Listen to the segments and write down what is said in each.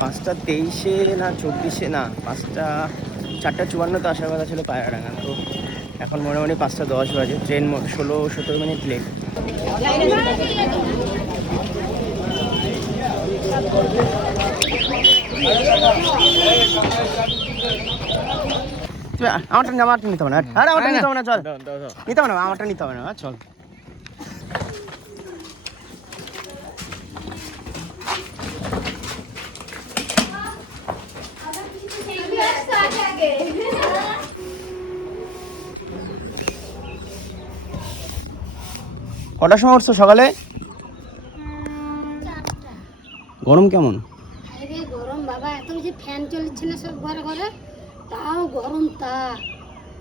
পাঁচটা তেইশে না চব্বিশে না পাঁচটা চারটা চুয়ান্নতে আসার কথা ছিল পায়রাডাঙ্গা। তো এখন মোটামুটি পাঁচটা দশ বাজে ট্রেন ষোলো সতেরো মিনিট লেট আমারটা আমারটা নিতে হবে না আরে আমারটা নিতে হবে না চল। নিতে হবে না আমারটা নিতে হবে না চল। কটার সময় উঠছো সকালে? গরম কেমন? আরে গরম বাবা এত যে ফ্যান চলছে না সব ঘরে ঘরে তাও গরম তা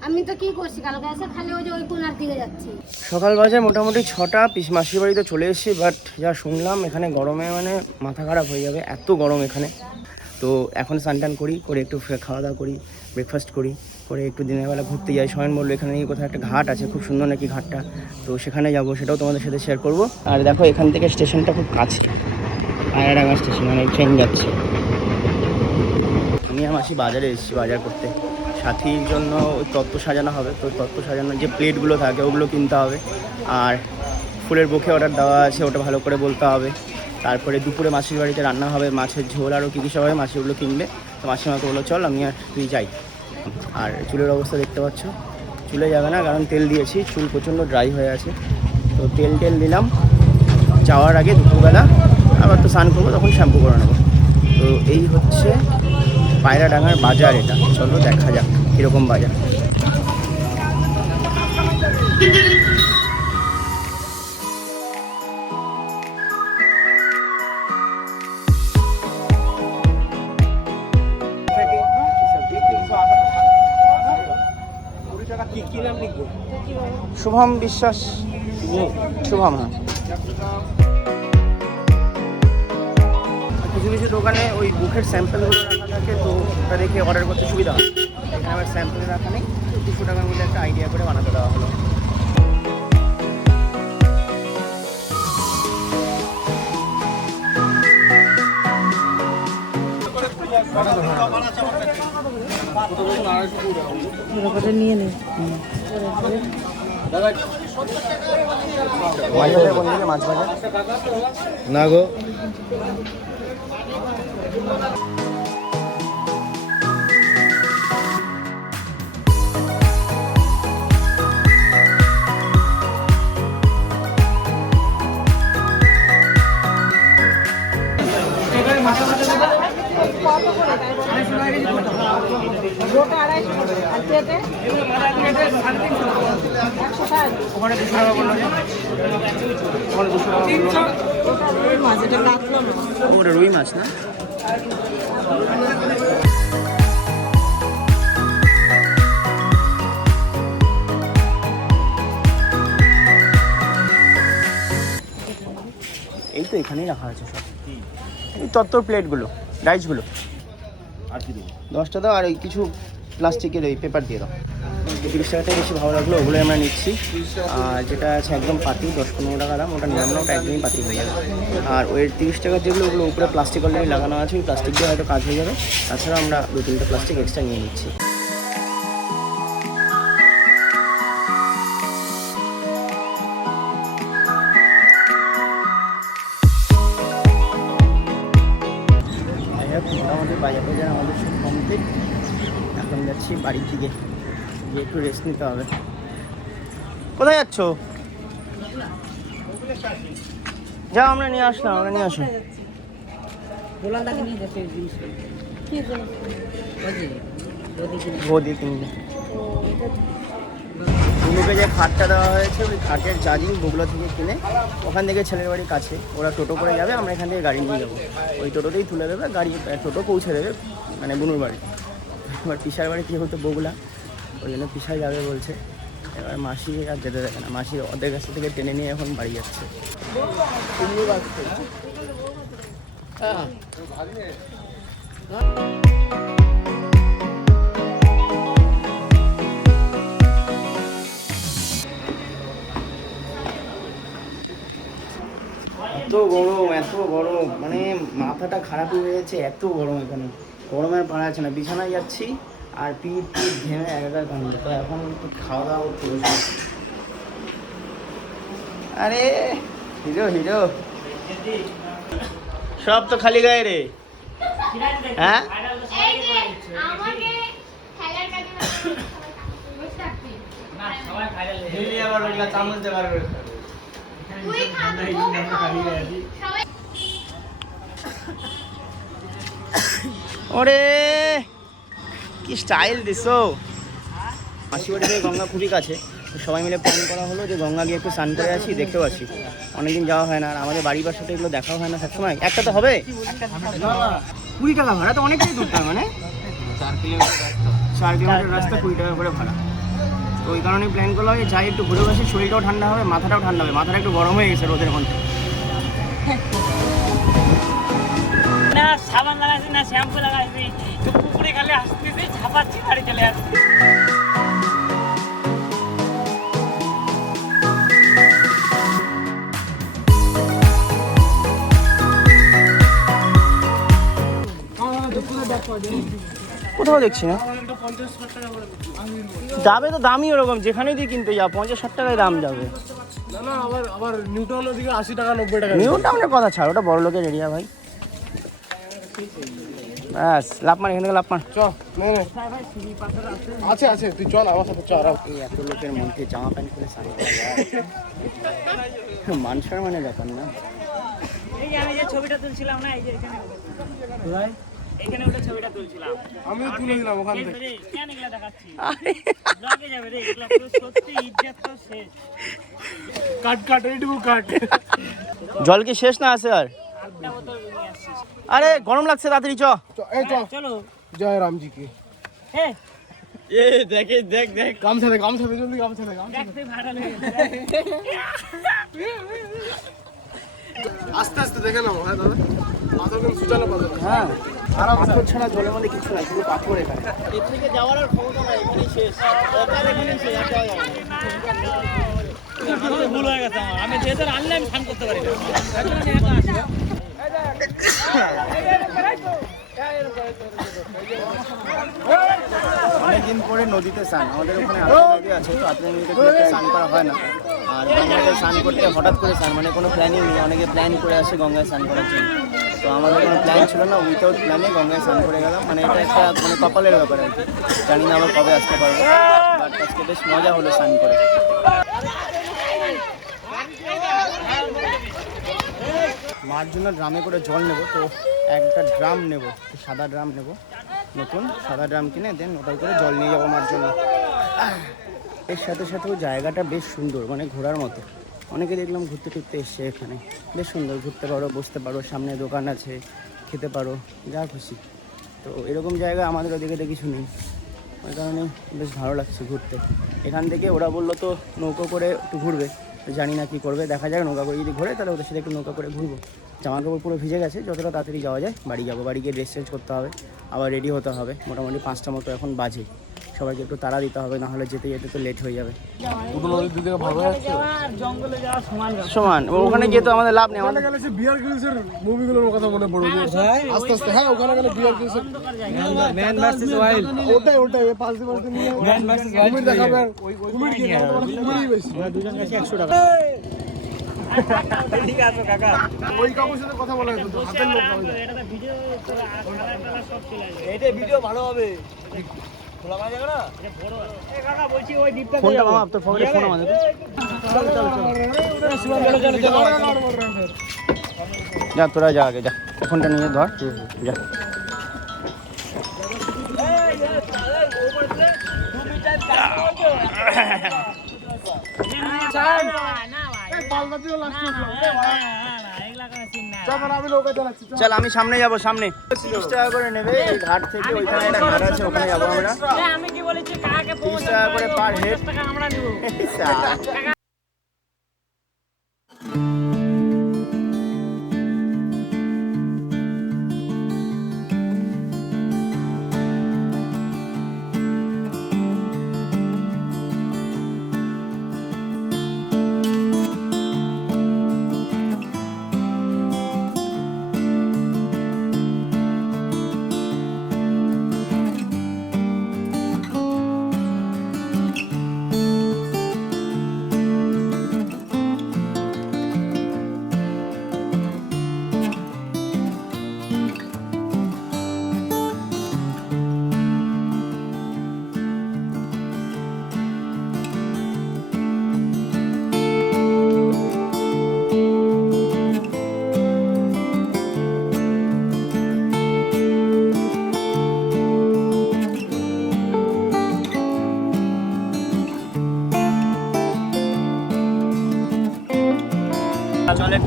আমি তো কি করছি কালকে এসে খালি ওই যে ওই কোনার দিকে যাচ্ছি। সকাল বাজে মোটামুটি ছটা পিস মাসির বাড়িতে চলে এসেছি বাট যা শুনলাম এখানে গরমে মানে মাথা খারাপ হয়ে যাবে এত গরম এখানে। তো এখন স্নান টান করি করে একটু খাওয়া দাওয়া করি ব্রেকফাস্ট করি। করে একটু দিনের বেলা ঘুরতে যাই। সয়ন বলল, এখানে কোথাও একটা ঘাট আছে, খুব সুন্দর নাকি ঘাটটা? তো সেখানে যাব, সেটাও তোমাদের সাথে শেয়ার করব। আর দেখো, এখান থেকে স্টেশনটা খুব কাছে। আয়াডাঙ্গা স্টেশন মানে ট্রেন যাচ্ছে। আমি আর মাসি বাজারে, এসেছি বাজার করতে। সাথীর জন্য ওই তত্ত্ব সাজানো হবে। তো তত্ত্ব সাজানোর যে প্লেটগুলো থাকে, ওগুলো কিনতে হবে। আর ফুলের বুকে অর্ডার দেওয়া আছে, ওটা ভালো করে বলতে হবে। তারপরে দুপুরে মাসির বাড়িতে রান্না হবে, মাছের ঝোল আরও কী কী সব হবে মাসিগুলো কিনবে। তো মাসিমাকে বলল, চল, আমি আর তুই যাই। আর চুলের অবস্থা দেখতে পাচ্ছ। চুলে যাবে না, কারণ তেল দিয়েছি, চুল প্রচণ্ড ড্রাই হয়ে আছে। তো তেল টেল দিলাম, যাওয়ার আগে দুপুরবেলা আবার তো স্নান করব, তখন শ্যাম্পু করে নেব। তো এই হচ্ছে পায়রা ডাঙার বাজার এটা। চলো দেখা যাক কীরকম বাজার। শুভম বিশ্বাস। শুভম। হ্যাঁ কিছু কিছু দোকানে ওই বুকের স্যাম্পেলগুলো রাখা থাকে তো ওটা দেখে অর্ডার করতে সুবিধা হয়। এখানে আবার স্যাম্পেল রাখা নেই দুশো টাকার মধ্যে একটা আইডিয়া করে বানাতে দেওয়া হলো। বাজারে মাছ বাজার না গো। রুই মাছ না? এই তো এখানেই রাখা আছে সব। এই তত্তর প্লেটগুলো রাইসগুলো আর কি দেবো? দশটা দাও আর ওই কিছু প্লাস্টিকের ওই পেপার দিয়ে দাও। তিরিশ টাকাটাই বেশি ভালো লাগল ওগুলোই আমরা নিচ্ছি। আর যেটা আছে একদম পাতি দশ পনেরো টাকা দাম ওটা নিলাম না ওটা একদমই পাতি হয়ে যাবে আর ওই তিরিশ টাকার যেগুলো ওগুলো উপরে প্লাস্টিক অলরেডি লাগানো আছে ওই প্লাস্টিক দিয়ে হয়তো কাজ হয়ে যাবে। তাছাড়া আমরা দু তিনটে প্লাস্টিক এক্সট্রা নিয়ে নিচ্ছি। গিয়ে একটু রেস্ট নিতে হবে। কোথায় যাচ্ছ? যাও আমরা নিয়ে আসলাম আমরা নিয়ে আসো। কিনবে বুনুকে যে খাটটা দেওয়া হয়েছে ওই খাটের চার্জিং বগুলো থেকে কিনে ওখান থেকে ছেলের বাড়ির কাছে। ওরা টোটো করে যাবে আমরা এখান থেকে গাড়ি নিয়ে যাব। ওই টোটোতেই তুলে দেবে গাড়ি টোটো পৌঁছে দেবে মানে বুনুর বাড়ি। এবার পিসার বাড়ি যেহেতু বগুলা ওই জন্য পিসায় যাবে বলছে। এবার মাসি আর যেতে দেবে না। মাসি ওদের কাছ থেকে টেনে নিয়ে এখন বাড়ি যাচ্ছে। এত গরম এত গরম। মানে মাথাটা খারাপ হয়ে গেছে এত গরম এখানে। গরমের পাড়া আছে না। বিছানায় যাচ্ছি। আর পিঠ পিঠ ঘেমে একাকার কান্ড তো এখন একটু খাওয়া দাওয়া করতে বসে আরে হিরো হিরো। সব তো খালি গায়ে রে। হ্যাঁ? ওরে কি স্টাইল দিছো? মাসি বাড়ি থেকে গঙ্গা খুবই কাছে। তো সবাই মিলে প্ল্যান করা হলো যে গঙ্গা গিয়ে একটু স্নান করে আসি দেখতেও আসি অনেকদিন যাওয়া হয় না আর আমাদের বাড়ির পাশে এগুলো দেখাও হয় না সবসময়। একটা তো হবে। কুড়ি টাকা ভাড়া তো অনেকটাই দূরটা মানে। চার কিলোমিটার রাস্তা কুড়ি টাকা করে ভাড়া। তো ওই কারণে প্ল্যান করলাম যে যাই একটু ঘুরে বসে শরীরটাও ঠান্ডা হবে মাথাটাও ঠান্ডা হবে। মাথাটা একটু গরম হয়ে গেছে রোদের মধ্যে। না সাবান লাগাইছি না শ্যাম্পু লাগাইছি। তো পুকুরে গেলে আসতেছি ঝাপাচ্ছি বাড়ি চলে আসছি কোথাও দেখছি না। যাবে তো দামই ওরকম যেখানে দিয়ে কিনতে যা পঞ্চাশ ষাট টাকায় দাম যাবে। না না আবার আবার নিউটন ওদিকে আশি টাকা নব্বই টাকা। নিউ টাউনের কথা ছাড় ওটা বড় লোকের এরিয়া ভাই। ব্যাস লাভ মার এখান লাভ মার। চ নে নে। আছে আছে তুই চল আমার সাথে চল। এই এত লোকের মধ্যে জামা প্যান্ট খুলে সারি মান সম্মানের ব্যাপার না। এই যে আমি যে ছবিটা তুলছিলাম না এই যে এখানে এখানে ওটা ছবিটা তুলছিলাম। আমি তুলে দিলাম ওখান থেকে। কেন এগুলা দেখাচ্ছি? ব্লগে যাবে রে এগুলা পুরো সত্যি ইজ্জত তো শেষ। কাট কাট এইটুকু কাট। জল কি শেষ না আছে আর? বোতল আরে গরম লাগছে তাড়াতাড়ি চ। চ এই চ। চলো। জয় রামজি কি হে এ দেখে দেখ দেখ। গামছা দে গামছা দে জলদি দেখতে ভাইরাল হয়ে আস্তে আস্তে দেখে নাও হ্যাঁ দাদা। মাথার কোনো সুচানো পাবে না হ্যাঁ। আর পাথর ছাড়া জলের মধ্যে কিছু নাই শুধু পাথর এখানে। এর থেকে যাওয়ার আর ক্ষমতা নাই এখানেই শেষ। এখানেই শেষ আর যাওয়া যাবে। ভুল হয়ে গেছে আমার। আমি যেহেতু আনলে আমি ফান করতে পারি না। অনেকদিন পরে নদীতে স্নান, আমাদের ওখানে নদী আছে, তো আত্মা নদীতে স্নান করা হয় না। আর গঙ্গায় স্নান করতে, হঠাৎ করে স্নান মানে কোনো প্ল্যানিং নেই। অনেকে প্ল্যান করে আসে গঙ্গায় স্নান করার জন্য। তো আমাদের কোনো প্ল্যান ছিল না উইথাউট প্ল্যানে গঙ্গায় স্নান করে গেলাম। মানে এটা একটা মানে কপালের ব্যাপার আর কি। জানি না আবার কবে আসতে পারব। বাট আজকে বেশ মজা হলো স্নান করে। মার জন্য ড্রামে করে জল নেব, তো একটা ড্রাম নেব, সাদা ড্রাম নেব, নতুন সাদা ড্রাম কিনে দেন ওটাই করে জল নিয়ে যাব মার জন্য। এর সাথে সাথেও জায়গাটা বেশ সুন্দর মানে ঘোরার মতো। অনেকে দেখলাম ঘুরতে টুরতে এসছে এখানে। বেশ সুন্দর, ঘুরতে পারো, বসতে পারো, সামনে দোকান আছে, খেতে পারো, যা খুশি। তো এরকম জায়গা আমাদের ওদিকে তো কিছু নেই। ওই কারণে বেশ ভালো লাগছে ঘুরতে। এখান থেকে ওরা বলল তো নৌকো করে একটু ঘুরবে। জানি না কী করবে, দেখা যাক নৌকা করে যদি ঘোরে, তাহলে ওদের সাথে একটু নৌকা করে ঘুরবো। জামা কাপড় পুরো ভিজে গেছে, যতটা তাড়াতাড়ি যাওয়া যায় বাড়ি যাব, বাড়ি গিয়ে ড্রেস চেঞ্জ করতে হবে, আবার রেডি হতে হবে। মোটামুটি পাঁচটা মতো এখন বাজে। সবাইকে একটু তাড়া দিতে হবে নাহলে যেতে যেতে তো লেট হয়ে যাবে। সমান ওখানে গিয়ে তো আমাদের লাভ নেই আমাদের গেলে বিয়ার গ্রিলসের মুভিগুলোর কথা মনে পড়বে। আস্তে আস্তে হ্যাঁ ওখানে গেলে বিয়ার গ্রিলসের ম্যান ভার্সেস ওয়াইল্ড ওটাই ওটাই পাঁচ দিন পাঁচ দিন ম্যান ভার্সেস ওয়াইল্ড কুমির দেখাবে কুমির কি কুমিরই বেশি। দুজন কাছে একশো টাকা। ঠিক আছে কাকা। ওই কাকুর সাথে কথা বলা যেত হাতের লোক এটা ভিডিও করা আর খারাপ টালা সব চলে আসবে। এইটা ভিডিও ভালো হবে। না ফোনটা মামা তোর পকেটে ফোন আমাদের যা তোরা যা আগে যা ফোনটা নিয়ে ধর যা নৌকা চালাচ্ছি চল আমি সামনে যাব সামনে। তিরিশ টাকা করে নেবে এই ঘাট থেকে ওইখানে একটা ঘাট আছে ওখানে যাব আমরা। আমি কি বলেছি কাকে তিরিশ টাকা করে পার হেড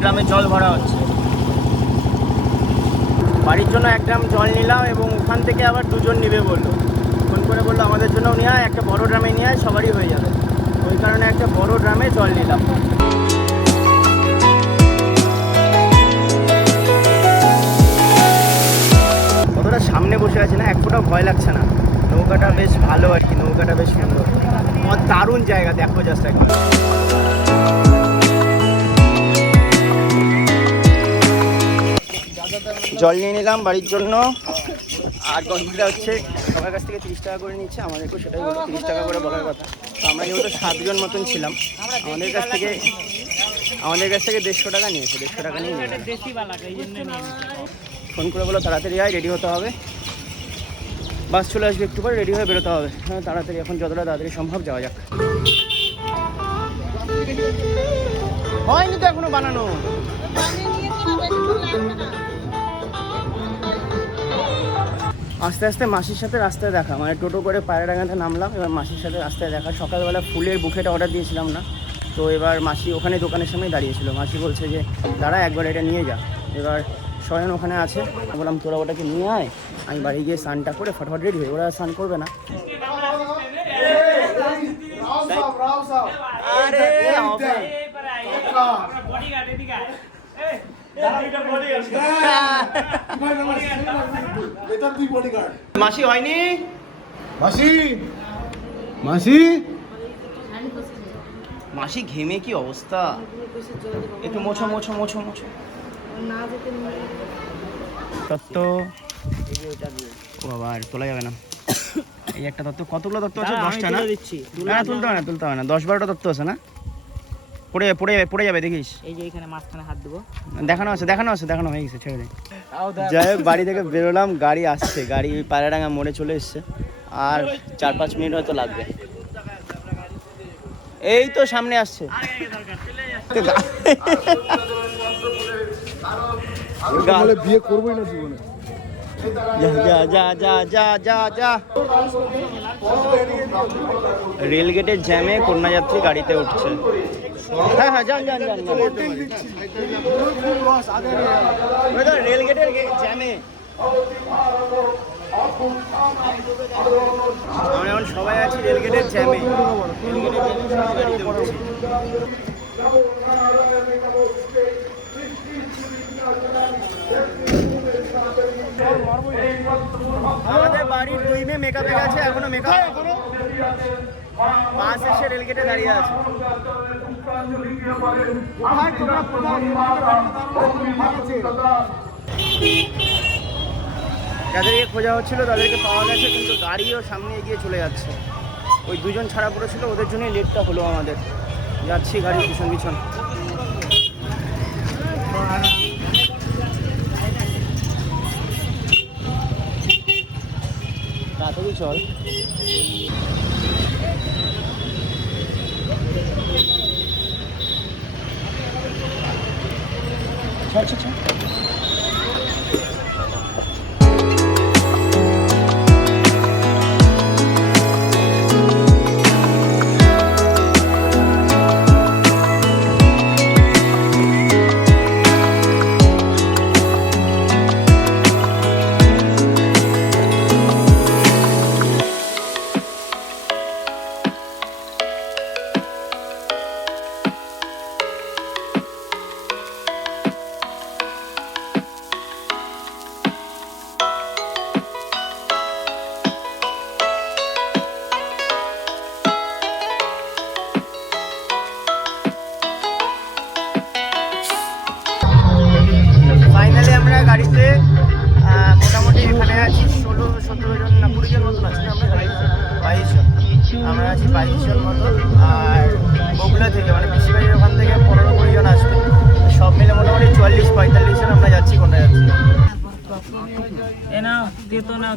ড্রামে জল ভরা হচ্ছে। বাড়ির জন্য এক ড্রাম জল নিলাম এবং ওখান থেকে আবার দুজন নিবে বলল। ফোন করে বলল, আমাদের জন্যও নিয়ে আয়, একটা বড় ড্রামে নিয়ে আয়, সবারই হয়ে যাবে। ওই কারণে একটা বড় ড্রামে জল নিলাম। কতটা সামনে বসে আছে না, এক ফোঁটাও ভয় লাগছে না। নৌকাটা বেশ ভালো আর কি, নৌকাটা বেশ সুন্দর। আমার দারুণ জায়গা, দেখো জাস্ট একবার। জল নিয়ে নিলাম বাড়ির জন্য। আর গল্পটা হচ্ছে সবার কাছ থেকে তিরিশ টাকা করে নিচ্ছে, আমাদেরকেও সেটাই বলো তিরিশ টাকা করে বলার কথা। তো আমরা যেহেতু সাতজন মতন ছিলাম, আমাদের কাছ থেকে, আমাদের কাছ থেকে দেড়শো টাকা নিয়েছে, দেড়শো টাকা নিয়ে। দেশি। ফোন করে বলো, তাড়াতাড়ি আয়, রেডি হতে হবে। বাস চলে আসবে একটু পরে, রেডি হয়ে বেরোতে হবে। হ্যাঁ তাড়াতাড়ি, এখন যতটা তাড়াতাড়ি সম্ভব যাওয়া যাক। হয়নি তো এখনও বানানো। আস্তে আস্তে মাসির সাথে রাস্তায় দেখা মানে টোটো করে পায়রাডাঙ্গাতে নামলাম এবার মাসির সাথে রাস্তায় দেখা। সকালবেলা ফুলের বুকেটা অর্ডার দিয়েছিলাম না তো এবার মাসি ওখানে দোকানের সামনে দাঁড়িয়েছিল মাসি বলছে যে দাঁড়া একবার এটা নিয়ে যা। এবার স্বয়ন ওখানে আছে বললাম তোরা ওটাকে নিয়ে আয়। আমি বাড়ি গিয়ে স্নানটা করে ফটাফট রেডি হয়ে ওরা স্নান করবে না। আরে মাসি হয়নি? মাসি? মাসি? মাসি ঘেমে কি অবস্থা? একটু মোছো মোছো মোছো মোছো। তত্ত্ব। ও বাবা আর তোলা যাবে না। এই একটা তত্ত্ব। কতগুলো তত্ত্ব আছে? দশটা না। তুলতে হবে না তুলতে হবে না। দশ বারোটা তত্ত্ব আছে না? পড়ে যাবে পড়ে যাবে পড়ে যাবে দেখিস। এই যে এখানে মাঝখানে হাত দেবো। দেখানো আছে দেখানো আছে দেখানো হয়ে গেছে ছেড়ে দে। যাই হোক বাড়ি থেকে বেরোলাম গাড়ি আসছে গাড়ি ওই পায়রাডাঙ্গা মোড়ে চলে এসছে। আর চার পাঁচ মিনিট হয়তো লাগবে। এই তো সামনে আসছে। বিয়ে করবোই না জীবনে। যা যা যা যা যা যা যা। রেলগেটের জ্যামে কন্যাযাত্রী গাড়িতে উঠছে। হ্যাঁ হ্যাঁ যান যান যান রেলগেটের জ্যামে আমরা এখন সবাই আছি রেলগেটের জ্যামে আমাদের বাড়ির দুই মেয়ে মেকআপে গেছে এখনও মেকআপ বাস এসে রেলগেটে দাঁড়িয়ে আছে। যাদেরকে খোঁজা হচ্ছিল তাদেরকে পাওয়া গেছে, কিন্তু গাড়িও সামনে এগিয়ে চলে যাচ্ছে। ওই দুজন ছাড়া পড়েছিল, ওদের জন্যই লেটটা হলো আমাদের। যাচ্ছি গাড়ির পিছন পিছন। তাড়াতাড়ি চল। চল চল চল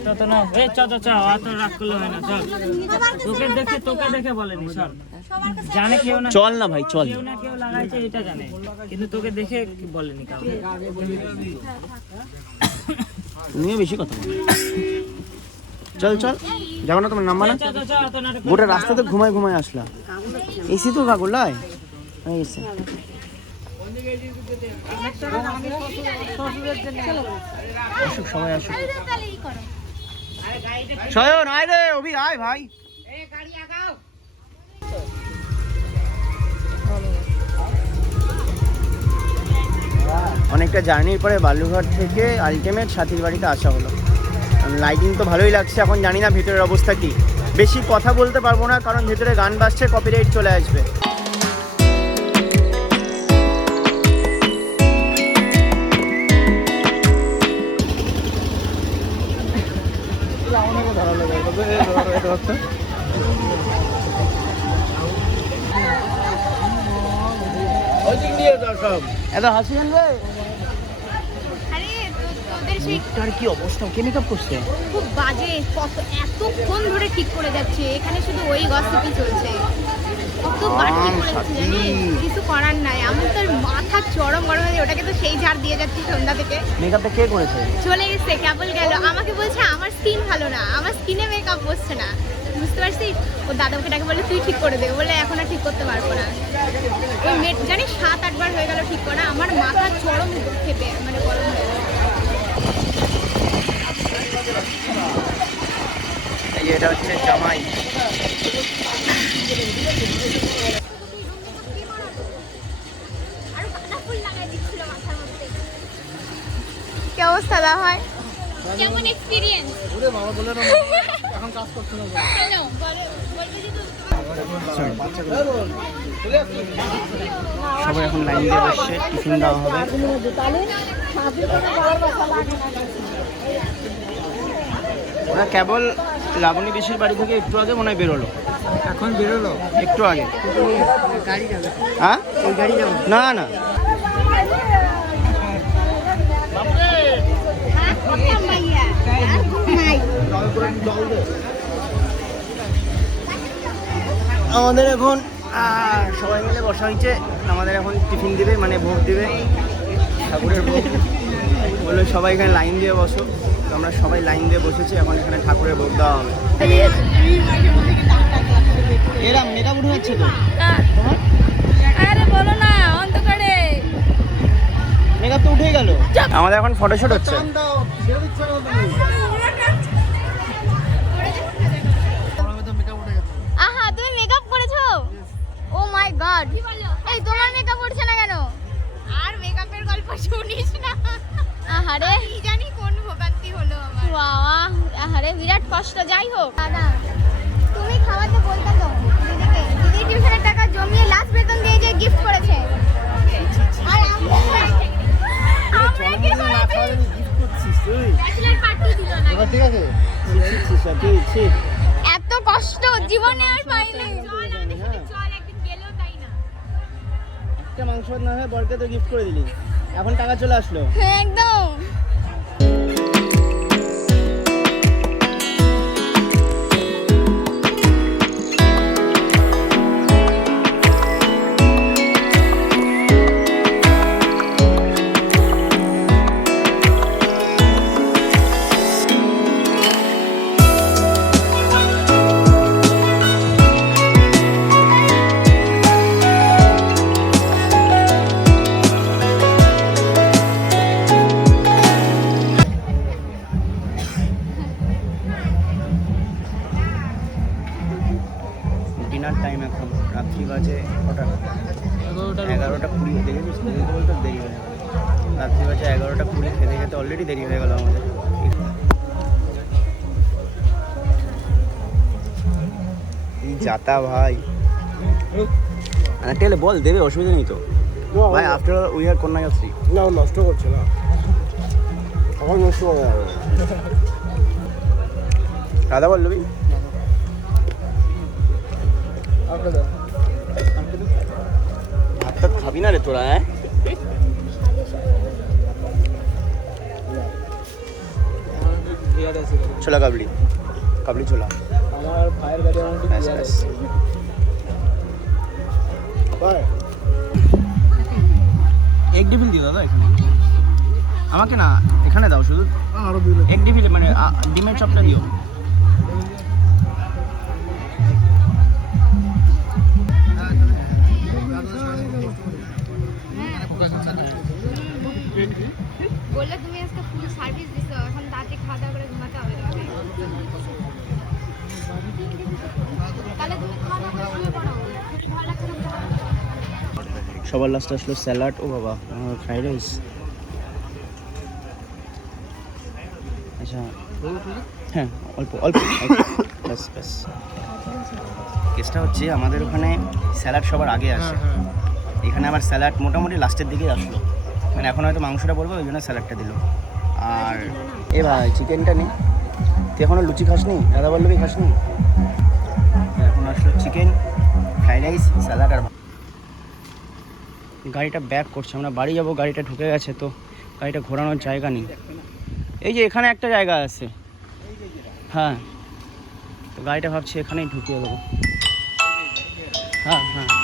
তেতো নাও তত নাও এ চ চ চ অত রাগ করলে হয় না চল। তোকে দেখে তোকে দেখে বলেনি চল। জানে কেউ না চল না ভাই চল। কেউ না কেউ লাগাইছে এটা জানে। কিন্তু তোকে দেখে বলেনি কাউকে। তুমিও বেশি কথা বলো। চল চল। যাব না তোমার নাম্বার না? গোটা রাস্তাতে ঘুমায় ঘুমায় আসলাম এসি তো কাকুলাই হয়ে গেছে। আসুক সবাই আসুক। সয়ন আয় রে অভি আয় ভাই। অনেকটা জার্নির পরে বালুঘাট থেকে আলটিমেট সাথীর বাড়িতে আসা হলো। লাইটিং তো ভালোই লাগছে এখন জানি না ভেতরের অবস্থা কি। বেশি কথা বলতে পারব না কারণ ভেতরে গান বাজছে কপিরাইট চলে আসবে। হাসি আনবে তার কি অবস্থা? কে মেকআপ করছে? খুব বাজে। কত এতক্ষণ ধরে ঠিক করে যাচ্ছে। এখানে শুধু ওই গসিপি চলছে। কতবার ঠিক করে যাচ্ছে জানিস? কিছু করার নাই। আমার তোর মাথা চরম গরম হয়ে যায়। ওটাকে তো সেই ঝাড় দিয়ে যাচ্ছি সন্ধ্যা থেকে। মেকআপটা কে করেছে? চলে গেছে কেবল গেল। আমাকে বলছে আমার স্কিন ভালো না। আমার স্কিনে মেকআপ বসছে না। বুঝতে পারছিস ও ডাকে বলে তুই ঠিক করে দে। বলে এখন আর ঠিক করতে পারব না। ওই মেট জানিস সাত আটবার হয়ে গেল ঠিক করা। আমার মাথা চরম খেপে মানে গরম হয়ে গেল এটা হচ্ছে জামাই। কি অবস্থা দা হয় কেমন এক্সপিরিয়েন্স ওরে বাবা বলে না। এখন কাজ করছে না কেন বলো যে সবাই এখন লাইন দিয়ে বসছে টিফিন দেওয়া হবে। ওরা কেবল লাবণী বেশির বাড়ি থেকে একটু আগে মনে হয় বেরোলো। এখন বেরোলো? একটু আগে। হ্যাঁ? না না। আমাদের এখন সবাই মিলে বসা হয়েছে। আমাদের এখন টিফিন দিবে মানে ভোগ দিবে। ঠাকুরের ভোগ। বলল সবাই এখানে লাইন দিয়ে বসো। তো আমরা সবাই লাইন দিয়ে বসেছি। এখন এখানে ঠাকুরের ভোগ দেওয়া হবে। এরা মেকআপ উঠে যাচ্ছে তো আরে বলো না অন্ধকারে। মেকআপ তো উঠেই গেল। আমাদের এখন ফটোশুট হচ্ছে। উঠে আহা তুমি মেকআপ করেছ? ও মাই গড এই তোমার মেকআপ উঠছে না কেন? আর মেকআপের গল্প শুনিস না। আহারে। কি জানি কোন ভোগান্তি হলো আমার। বাবা আহারে বিরাট কষ্ট যাই হোক। দাদা তুমি খাওয়াতে বলতে তো দিদিকে। দিদি টিউশনের টাকা জমিয়ে লাস্ট বেতন দিয়ে যে গিফট করেছে। আর আমরা আমরা কি করেছি? গিফট করছিস তুই। ব্যাচেলর পার্টি দিল না ঠিক আছে? এত কষ্ট জীবনে আর পাইনি। না। একটা মাংস না হয় বরকে তো গিফট করে দিলি। এখন টাকা চলে আসলো। একদম। যাতা ভাই। টেলে বল দেবে অসুবিধা নেই তো। ভাই আফটার উই আর কন্যাযাত্রী না ও নষ্ট করছে না। আমার নষ্ট করে যাবে দাদা বললবি আপনাদের ভাত খাবি না রে তোরা হ্যাঁ? ছোলা কাবলি। কাবলি ছোলা। আমার ভাইয়ের গাড়ি আমার এক ডিবিল দিও দাদা এখানে। আমাকে না এখানে দাও শুধু। আরও দিলে এক ডিবিল মানে ডিমের চপটা দিও। সবার লাস্টে আসলো স্যালাড ও বাবা ফ্রাইড রাইস আচ্ছা। হ্যাঁ অল্প অল্প। ব্যাস ব্যাস। কেসটা হচ্ছে আমাদের ওখানে স্যালাড সবার আগে আসে। এখানে আবার স্যালাড মোটামুটি লাস্টের দিকেই আসলো। মানে এখন হয়তো মাংসটা বলব ওই জন্য স্যালাডটা দিল। আর এ ভাই চিকেনটা নেই তুই এখনও লুচি খাসনি? দাদা বল্লভী খাসনি? এখন আসলো চিকেন ফ্রাইড রাইস স্যালাড আর। গাড়িটা ব্যাক করছে। আমরা বাড়ি যাব, গাড়িটা ঢুকে গেছে তো। গাড়িটা ঘোরানোর জায়গা নেই। এই যে এখানে একটা জায়গা আছে। হ্যাঁ। তো গাড়িটা ভাবছি এখানেই ঢুকিয়ে দেবো। হ্যাঁ হ্যাঁ।